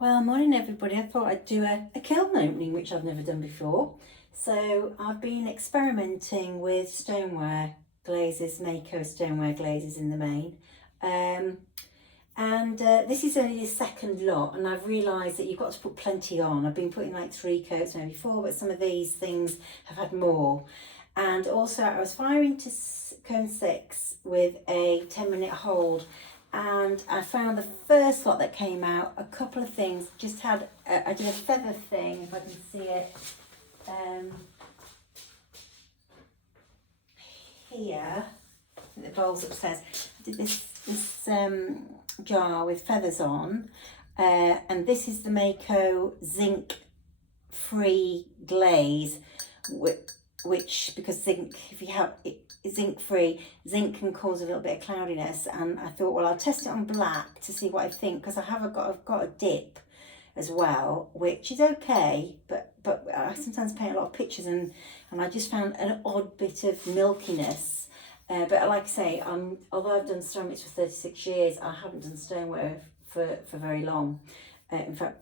Well, morning everybody. I thought I'd do a kiln opening, which I've never done before. So I've been experimenting with stoneware glazes, Mako stoneware glazes in the main. This is only the second lot, and I've realised that you've got to put plenty on. I've been putting like 3 coats, maybe 4, but some of these things have had more. And also I was firing to cone 6 with a 10-minute hold, and I found the first lot that came out, a couple of things just had, I did a feather thing, if I can see it, here, I think the bowl's upstairs. I did this jar with feathers on, and this is the Mako zinc free glaze, which because zinc, if you have it, zinc free, zinc can cause a little bit of cloudiness, and I thought, well, I'll test it on black to see what I think, because I've got a dip as well, which is okay, but I sometimes paint a lot of pictures, and I just found an odd bit of milkiness. But like I say, although I've done ceramics for 36 years, I haven't done stoneware for very long. In fact,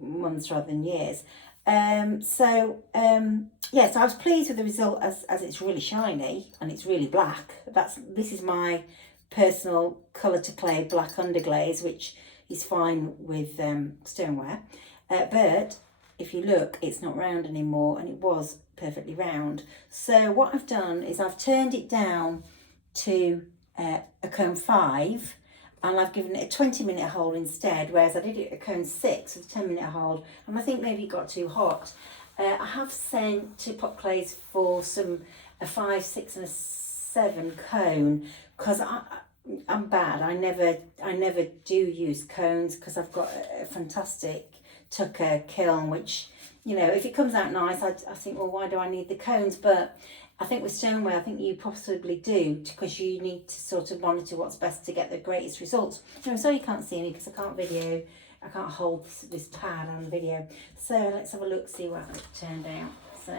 months rather than years. So I was pleased with the result, as it's really shiny and it's really black. This is my personal colour to play black underglaze, which is fine with stoneware. But if you look, it's not round anymore, and it was perfectly round. So what I've done is I've turned it down to a cone 5, and I've given it a 20-minute hold instead, whereas I did it at cone 6 with a 10-minute hold, and I think maybe it got too hot. I have sent to Pop Clays for a 5, 6 and a 7 cone, because I'm bad. I never do use cones, because I've got a fantastic Tucker kiln, which, you know, if it comes out nice, I think, well, why do I need the cones? But I think with stoneware, I think you possibly do, because you need to sort of monitor what's best to get the greatest results. I'm sorry you can't see me because I can't hold this pad on the video. So let's have a look, see what it turned out. So,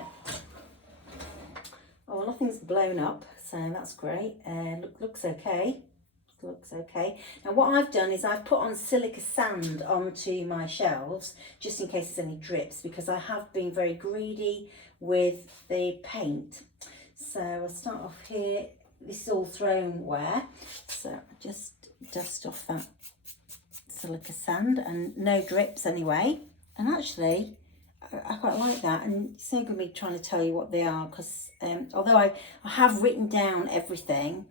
oh, nothing's blown up, so that's great. Looks okay. Looks okay. Now what I've done is I've put on silica sand onto my shelves, just in case there's any drips, because I have been very greedy with the paint. So I'll start off here. This is all thrownware, so I just dust off that silica sand, and no drips anyway. And actually I quite like that, and it's no good me trying to tell you what they are, because although I have written down everything,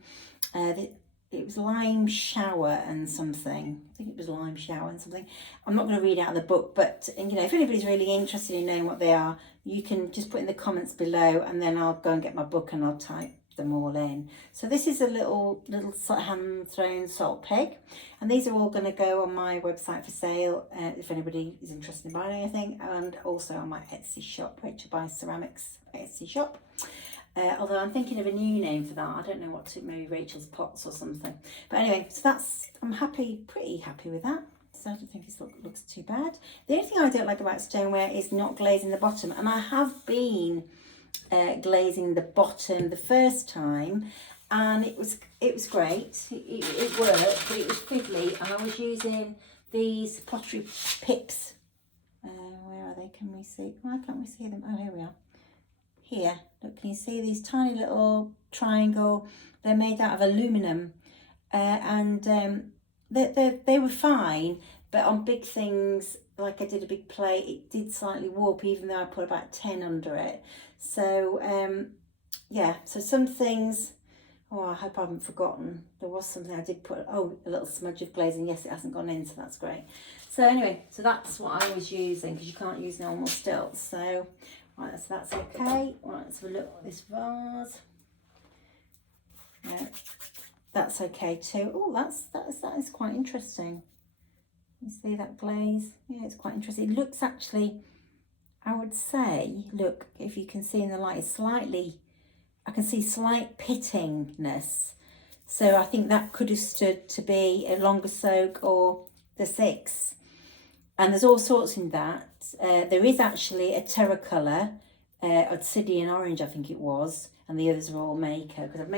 it was lime shower and something. I think it was lime shower and something. I'm not going to read out the book, but you know, if anybody's really interested in knowing what they are, you can just put in the comments below, and then I'll go and get my book and I'll type them all in. So this is a little hand thrown salt pig, and these are all going to go on my website for sale if anybody is interested in buying anything, and also on my Etsy shop, Rachel Buys Ceramics Etsy shop. Although I'm thinking of a new name for that. I don't know what to, maybe Rachel's Pots or something. But anyway, so I'm pretty happy with that. So I don't think this looks too bad. The only thing I don't like about stoneware is not glazing the bottom. And I have been glazing the bottom the first time, and it was great. It worked, but it was fiddly. And I was using these pottery pips. Where are they? Can we see? Why can't we see them? Oh, here we are. Here, look, can you see these tiny little triangle? They're made out of aluminum, and they were fine, but on big things, like I did a big plate, it did slightly warp, even though I put about 10 under it. So yeah, so some things, oh, I hope I haven't forgotten. There was something I did put, oh, a little smudge of glazing. Yes, it hasn't gone in, so that's great. So anyway, so that's what I was using, because you can't use normal stilts. So right, so that's okay. Right, let's have a look at this vase. Yeah, that's okay too. Oh, that is quite interesting. You see that glaze? Yeah, it's quite interesting. It looks actually, I would say, look, if you can see in the light, it's slightly, I can see slight pittingness. So I think that could have stood to be a longer soak or the 6. And there's all sorts in that. There is actually a terra colour, obsidian orange, I think it was, and the others are all Mako, because I've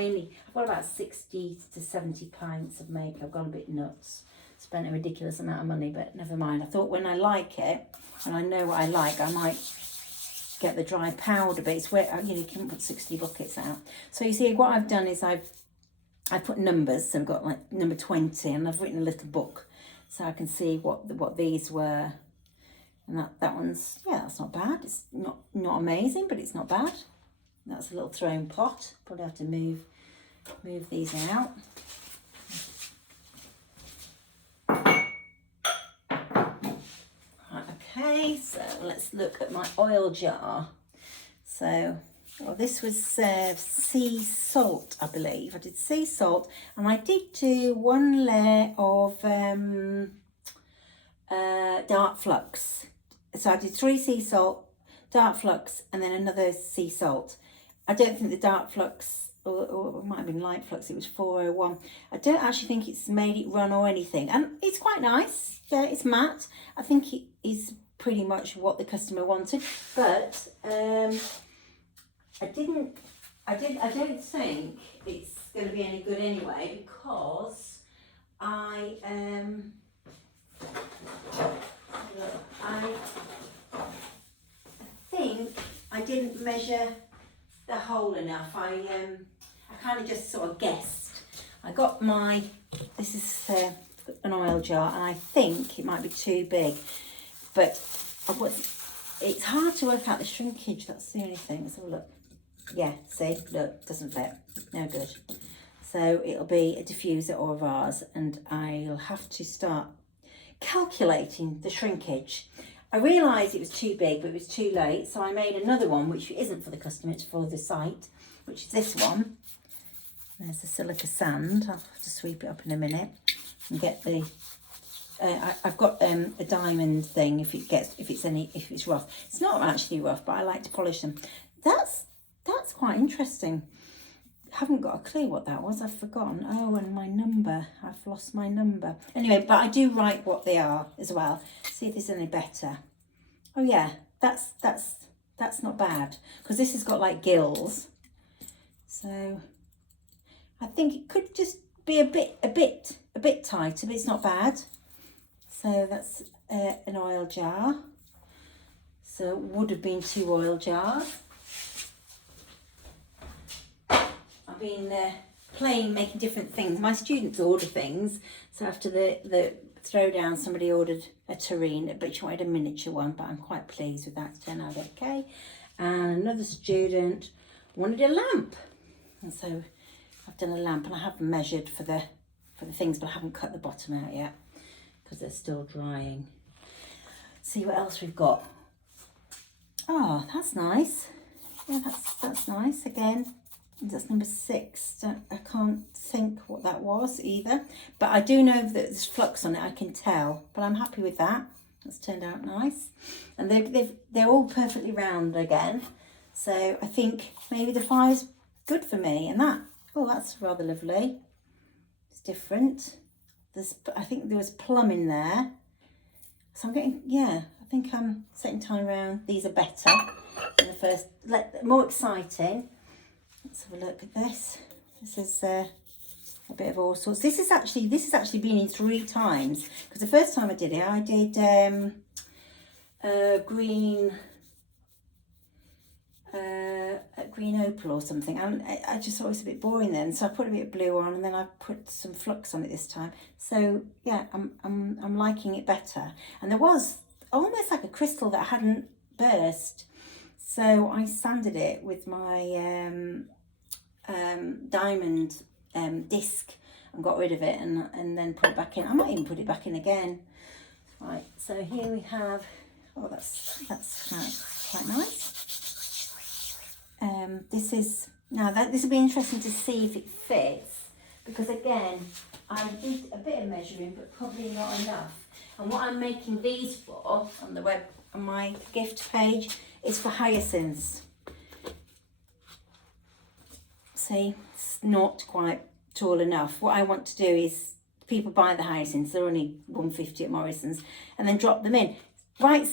got about 60 to 70 pints of Mako. I've gone a bit nuts. spent a ridiculous amount of money, but never mind. I thought when I like it, and I know what I like, I might get the dry powder, but it's where, you know, you can put 60 buckets out. So you see, what I've done is I put numbers, so I've got like number 20, and I've written a little book so I can see what these were. And that one's, yeah, that's not bad. It's not amazing, but it's not bad. That's a little thrown pot. Probably have to move these out. Right, okay, so let's look at my oil jar. So, well, this was sea salt, I believe. I did sea salt, and I did do one layer of dark flux. So I did 3 sea salt, dark flux, and then another sea salt. I don't think the dark flux, or it might have been light flux, it was 401. I don't actually think it's made it run or anything. And it's quite nice. Yeah, it's matte. I think it is pretty much what the customer wanted. But I don't think it's going to be any good anyway, because I think I didn't measure the hole enough. I kind of just sort of guessed. I got this is an oil jar, and I think it might be too big, but it's hard to work out the shrinkage. That's the only thing. Let's have a look. Yeah, see, look, doesn't fit. No good. So it'll be a diffuser or a vase, and I'll have to start calculating the shrinkage. I realised it was too big, but it was too late, so I made another one, which isn't for the customer, it's for the site, which is this one. There's the silica sand. I'll have to sweep it up in a minute and get the I've got a diamond thing if it's rough. It's not actually rough, but I like to polish them. That's quite interesting. Haven't got a clue what that was. I've forgotten. Oh, and my number. I've lost my number. Anyway, but I do write what they are as well. See if there's any better. Oh yeah, that's not bad, because this has got like gills. So I think it could just be a bit tighter, but it's not bad. So that's an oil jar. So it would have been 2 oil jars. I've been making different things. My students order things. So after the throwdown, somebody ordered a terrine, but she wanted a miniature one, but I'm quite pleased with that. It's turned out okay. And another student wanted a lamp. And so I've done a lamp, and I have measured for the things, but I haven't cut the bottom out yet because they're still drying. See what else we've got. Oh, that's nice. Yeah, that's nice. Again, that's number 6. I can't think what that was either, but I do know that there's flux on it. I can tell, but I'm happy with that. That's turned out nice, and they're all perfectly round again. So I think maybe the 5's good for me. And that's rather lovely. It's different. I think there was plum in there. So I'm getting, yeah, I think I'm setting time around. These are better than the first, more exciting. Let's have a look at this. This is a bit of all sorts. This has actually been in 3 times, because the first time I did it, I did green opal or something, and I just thought it was a bit boring then, so I put a bit of blue on, and then I put some flux on it this time. So yeah, I'm liking it better. And there was almost like a crystal that hadn't burst, so I sanded it with my diamond disc and got rid of it, and then put it back in. I might even put it back in again. Right, so here we have, oh, that's quite nice. This will be interesting to see if it fits, because again, I did a bit of measuring, but probably not enough. And what I'm making these for on my gift page is for hyacinths. See, it's not quite tall enough. What I want to do is, people buy the hyacinths, they're only £1.50 at Morrison's, and then drop them in. Right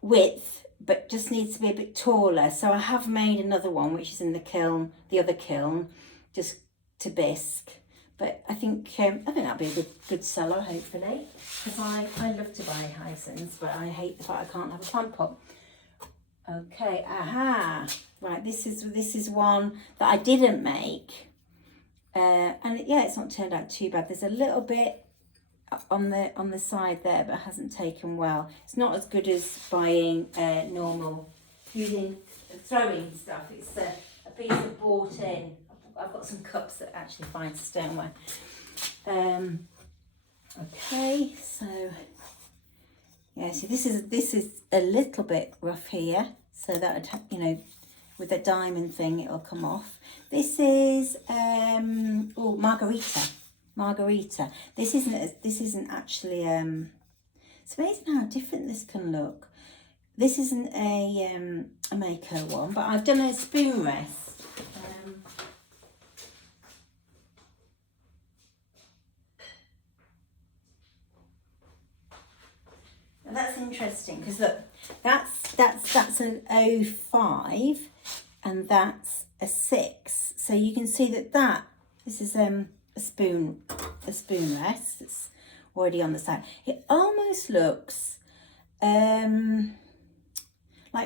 width, but just needs to be a bit taller. So I have made another one, which is in the kiln, the other kiln, just to bisque. But I think that'll be a good seller, hopefully, because I love to buy hyacinths, but I hate the fact I can't have a plant pot. Okay, aha, right. This is one that I didn't make, and yeah, it's not turned out too bad. There's a little bit on the side there, but it hasn't taken well. It's not as good as buying normal, using throwing stuff. It's a piece of bought in. I've got some cups that actually fine stoneware. Okay, so yeah, see this is a little bit rough here, so that, you know, with the diamond thing it'll come off. This is margarita. This isn't actually it's amazing how different this can look. This isn't a Mako one, but I've done a spoon rest. And that's interesting because look, that's an 05 and that's a 6. So you can see that this is a spoon rest. It's already on the side. It almost looks like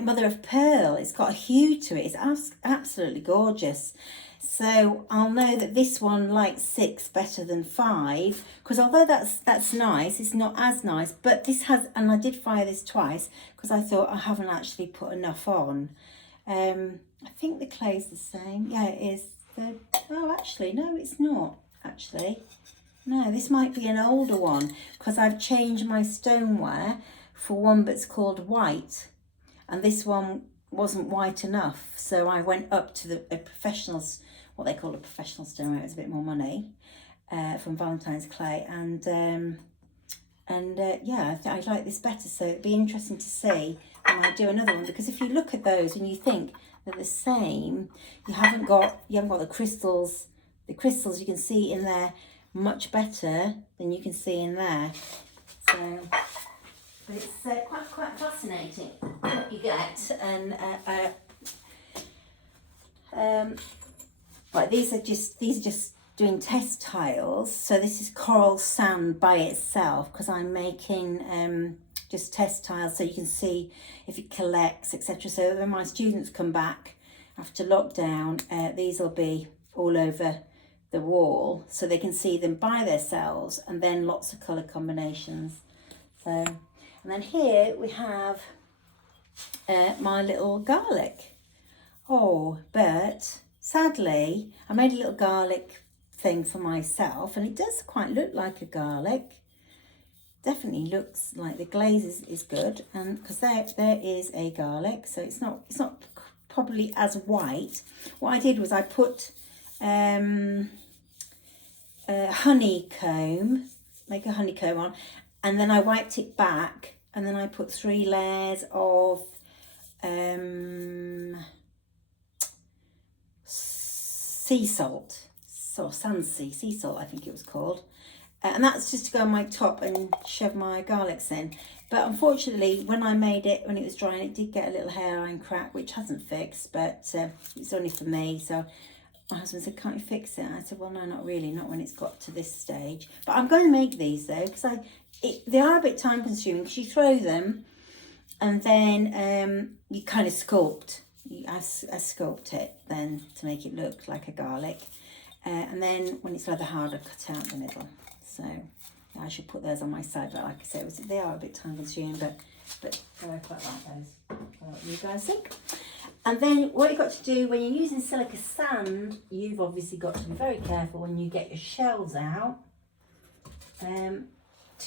mother of pearl. It's got a hue to it. It's absolutely gorgeous. So I'll know that this one likes 6 better than 5, because although that's nice, it's not as nice. But this has, and I did fire this twice because I thought I haven't actually put enough on. I think the clay's the same. Yeah, it is. Oh, actually, no, it's not. Actually, no, this might be an older one because I've changed my stoneware for one that's called white, and this one wasn't white enough, so I went up to a professional's, what they call a professional stoneware. It was a bit more money, from Valentine's Clay, and yeah, I like this better. So it'd be interesting to see when I do another one, because if you look at those and you think they're the same, you haven't got the crystals. The crystals you can see in there much better than you can see in there. So, but it's quite fascinating what you get, and right, these are just doing test tiles. So this is coral sand by itself, because I'm making just test tiles so you can see if it collects, etc. So when my students come back after lockdown, these will be all over the wall so they can see them by themselves, and then lots of colour combinations. So, and then here we have my little garlic. Oh, but sadly I made a little garlic thing for myself, and it does quite look like a garlic. Definitely looks like the glaze is good, and because there is a garlic, so it's not probably as white. What I did was I put honeycomb, make a honeycomb on, and then I wiped it back, and then I put 3 layers of sea salt, sea salt I think it was called, and that's just to go on my top and shove my garlics in. But unfortunately, when I made it, when it was drying, it did get a little hairline crack, which hasn't fixed, but it's only for me. So my husband said, "Can't you fix it?" I said, "Well, no, not really, not when it's got to this stage." But I'm going to make these though, because they are a bit time consuming, because you throw them and then you kind of sculpt. I sculpt it then to make it look like a garlic, and then when it's rather hard, I cut out the middle. So yeah, I should put those on my side, but like I said, they are a bit time consuming, but I quite like those. What you guys think? And then what you've got to do when you're using silica sand, you've obviously got to be very careful when you get your shells out, to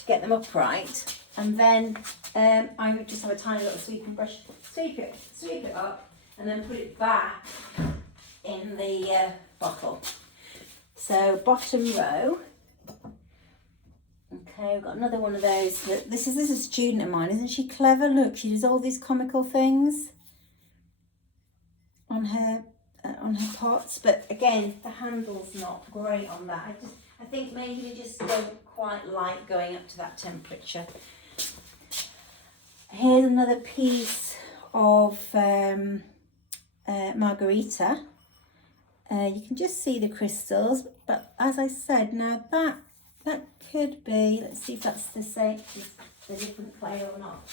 get them upright. And then I would just have a tiny little sweeping brush, sweep it up, and then put it back in the bottle. So bottom row. Okay, we've got another one of those. This is a student of mine, isn't she clever? Look, she does all these comical things on her pots, but again, the handle's not great on that. I think maybe we just don't quite like going up to that temperature. Here's another piece of margarita, You can just see the crystals, but as I said, now that could be, let's see if that's the same, the different clay or not.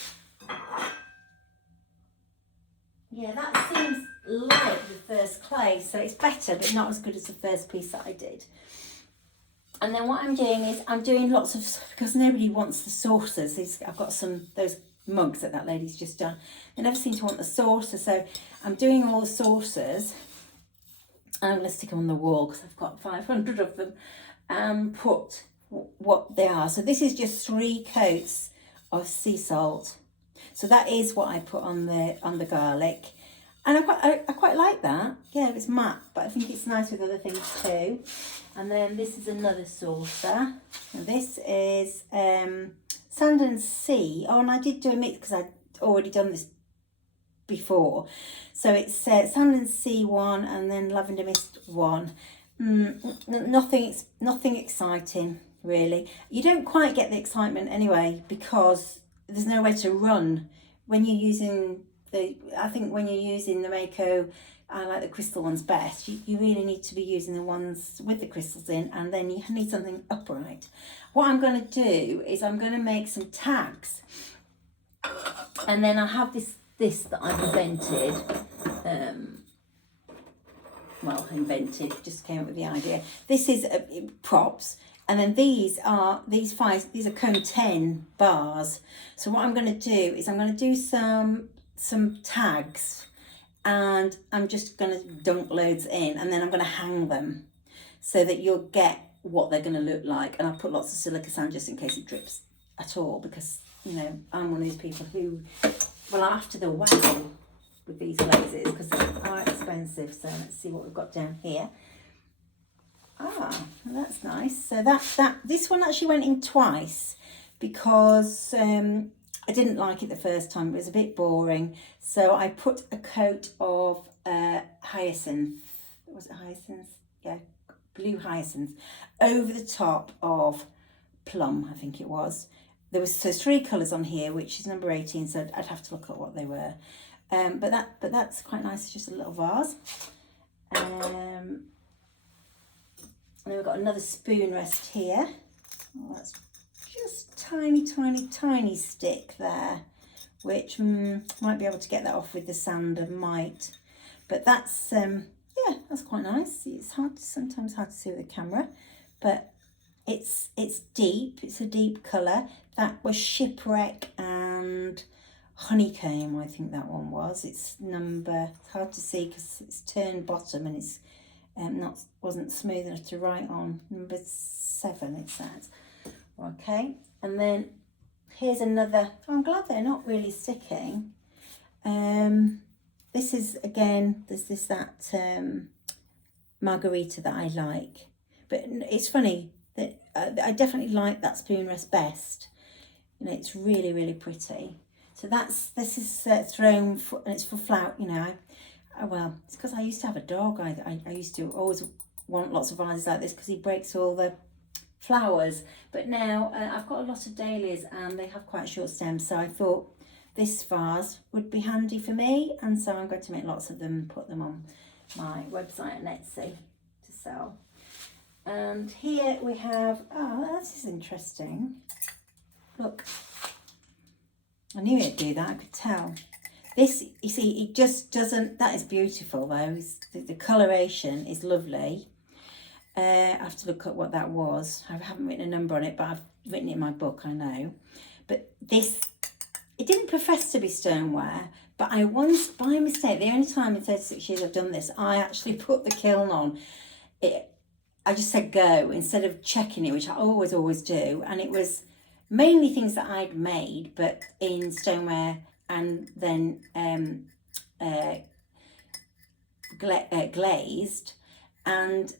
Yeah, that seems like the first clay, so it's better, but not as good as the first piece that I did. And then what I'm doing is I'm doing lots of, because nobody wants the saucers. I've got those mugs that lady's just done. They never seem to want the saucer, so I'm doing all the saucers. I'm going to stick them on the wall because I've got 500 of them, and put what they are. So this is just 3 coats of sea salt. So that is what I put on the garlic, and I quite like that. Yeah, it's matte, but I think it's nice with other things too. And then this is another saucer. And this is sand and sea. Oh, and I did do a mix because I'd already done this before. So it's sand and sea one, and then lavender mist one. Nothing exciting really. You don't quite get the excitement anyway because there's nowhere to run when you're using I think when you're using the Mako, I like the crystal ones best. You really need to be using the ones with the crystals in, and then you need something upright. What I'm going to do is I'm going to make some tags, and then I have this that I've invented. Just came up with the idea. This is props. And then these are cone 10 bars. So what I'm going to do is I'm going to do some tags, and I'm just going to dunk loads in, and then I'm going to hang them so that you'll get what they're going to look like. And I'll put lots of silica sand just in case it drips at all, because, you know, I'm one of these people who, well, after the wow with these glazes because they are expensive. So let's see what we've got down here. Ah, that's nice. So this one actually went in twice because I didn't like it the first time. It was a bit boring. So I put a coat of hyacinth. Was it hyacinth? Yeah, blue hyacinth over the top of plum, I think it was. So 3 colours on here, which is number 18. So I'd have to look at what they were. But that's quite nice. It's just a little vase. And then we've got another spoon rest here. Oh, that's just tiny stick there, which might be able to get that off with the sander, might. But that's, yeah, that's quite nice. It's sometimes hard to see with the camera, but it's deep. It's a deep colour. That was shipwreck and honeycomb, I think that one was. It's hard to see because it's turned bottom and it's wasn't smooth enough to write on. Number 7 it says. Okay, and then here's another. I'm glad they're not really sticking. This is again, there's that margarita that I like, but it's funny that I definitely like that spoon rest best. You know, it's really pretty. So this is thrown for, and it's for flower. You know, well, it's because I used to have a dog. I used to always want lots of vases like this because he breaks all the flowers. But now I've got a lot of dahlias and they have quite short stems. So I thought this vase would be handy for me. And so I'm going to make lots of them and put them on my website at Etsy to sell. And here we have, oh, this is interesting. Look, I knew it'd do that, I could tell. This, you see, it just doesn't, that is beautiful though. The coloration is lovely. I have to look at what that was. I haven't written a number on it, but I've written it in my book, I know. But this, it didn't profess to be stoneware, but I once, by mistake, the only time in 36 years I've done this, I actually put the kiln on. I just said go instead of checking it, which I always do. And it was mainly things that I'd made, but in stoneware, and then glazed, and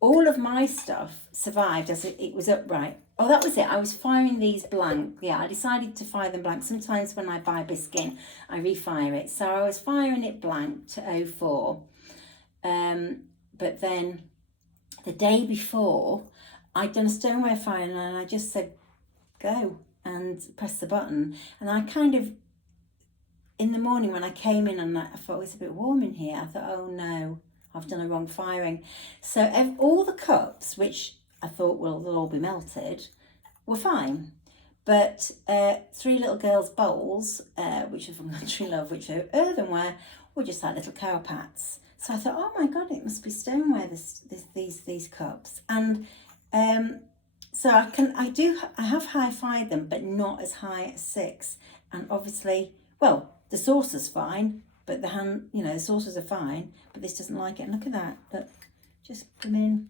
all of my stuff survived as it was upright. Oh, that was it. I was firing these blank. Yeah, I decided to fire them blank. Sometimes when I buy biscuit, I refire it. So I was firing it blank to 04. But then the day before, I'd done a stoneware fire and I just said, go, and press the button. And I kind of, in the morning when I came in and I thought it's a bit warm in here, I thought, oh no, I've done a wrong firing. So all the cups, which I thought, well, they'll all be melted, were fine. But 3 little girls' bowls, which are from Country Love, which are earthenware, were just like little cow pats. So I thought, oh my God, it must be stoneware, these cups. And so I have high-fired them, but not as high as 6. And obviously, well, the saucer's fine, but the saucers are fine, but this doesn't like it. And look at that, look, just come in.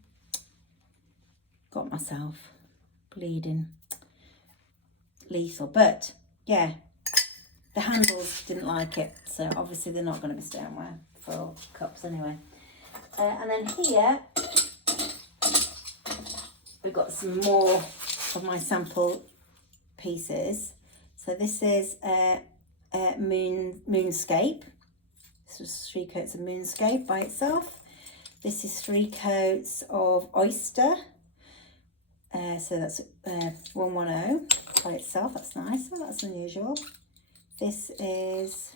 Got myself bleeding lethal, but yeah, the handles didn't like it, so obviously they're not going to be stoneware for cups anyway. And then here we've got some more of my sample pieces. So this is Moonscape. This was 3 coats of Moonscape by itself. This is 3 coats of Oyster. So that's 110 by itself. That's nice. Oh, that's unusual. This is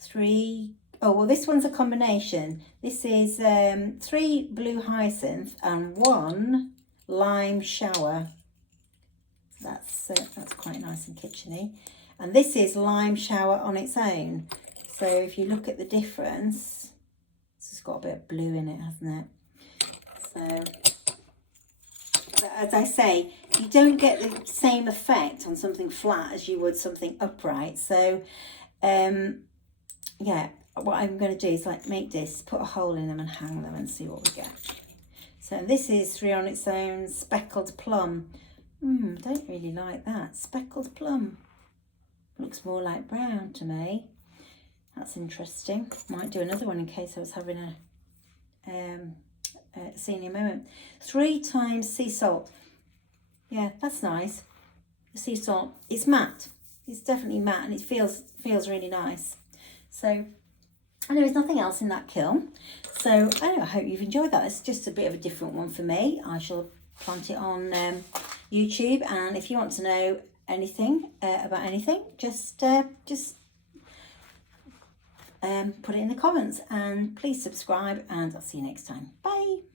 3. Oh, well, this one's a combination. This is 3 blue hyacinth and 1 lime shower. That's quite nice and kitcheny. And this is lime shower on its own. So if you look at the difference, this has got a bit of blue in it, hasn't it? So, but as I say, you don't get the same effect on something flat as you would something upright. So, yeah, what I'm going to do is like make this, put a hole in them and hang them and see what we get. So this is 3 on its own, speckled plum. Don't really like that. Speckled plum. Looks more like brown to me. That's interesting. Might do another one in case I was having a senior moment. 3 times sea salt. Yeah, that's nice. The sea salt, it's matte. It's definitely matte and it feels really nice. So, and there is nothing else in that kiln. So I hope you've enjoyed that. It's just a bit of a different one for me. I shall plant it on YouTube, and if you want to know anything about anything, just put it in the comments, and please subscribe, and I'll see you next time. Bye.